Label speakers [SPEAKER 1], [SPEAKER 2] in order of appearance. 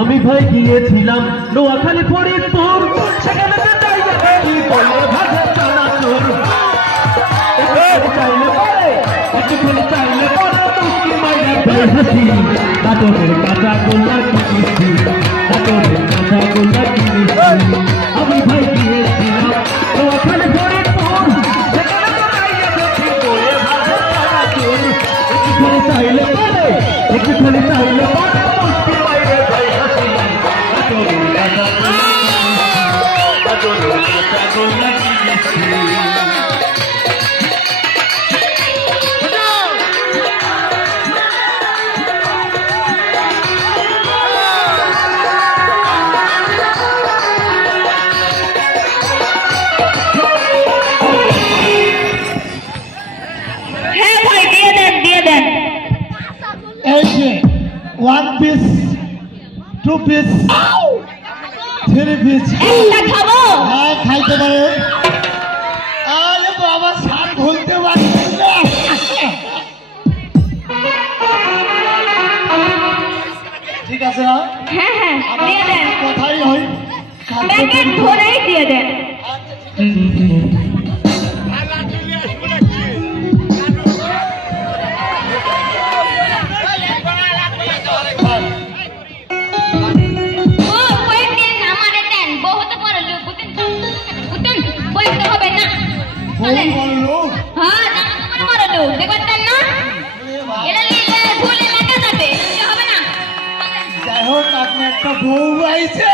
[SPEAKER 1] আমি ভাই গিয়েছিলাম। নোয়াখালী ফরিদপুর সেখানে বলে চাইলে পরে চাইলে পরে হাসি কাঁচা কাঁচা আমি ভাই গিয়েছিলাম নোয়াখালী ফরিদপুর সেখানে চাইলে পরে চাইলে পরে নাটকের কাঁচা গোল্লা নাটকের
[SPEAKER 2] থ্রি পিস
[SPEAKER 3] একটা খাব।
[SPEAKER 2] হ্যাঁ খাইতে পারে? আরে বাবা সার ভুলতে পারছি ঠিক আছে না
[SPEAKER 3] হ্যাঁ হ্যাঁ দিয়ে দেন।
[SPEAKER 2] কথাই হয়। তৈরি-
[SPEAKER 3] ধরেই দিয়ে দেন। বুঝেন বলতে হবে না। হ্যাঁ তোমার লোক দেখবেন না? এটা নিলে ভুলে লেখা যাবে হবে না।
[SPEAKER 2] যাই হোক আপনি একটা বউ আইছে।